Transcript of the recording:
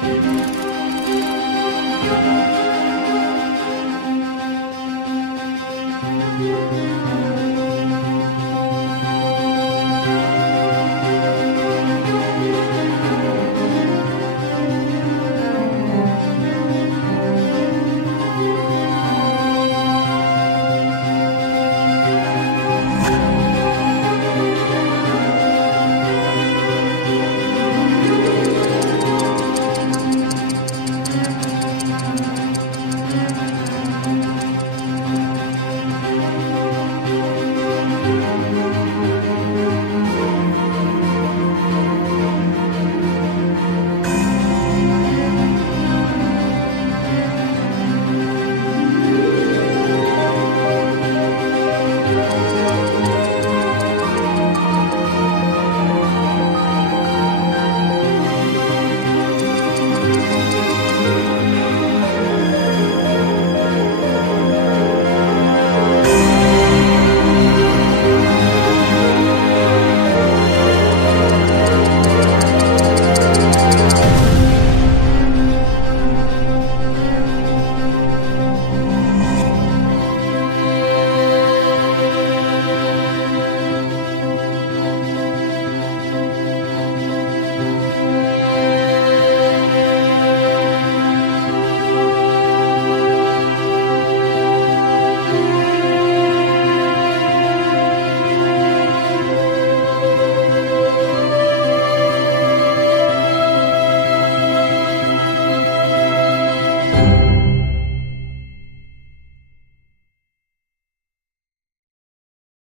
thank you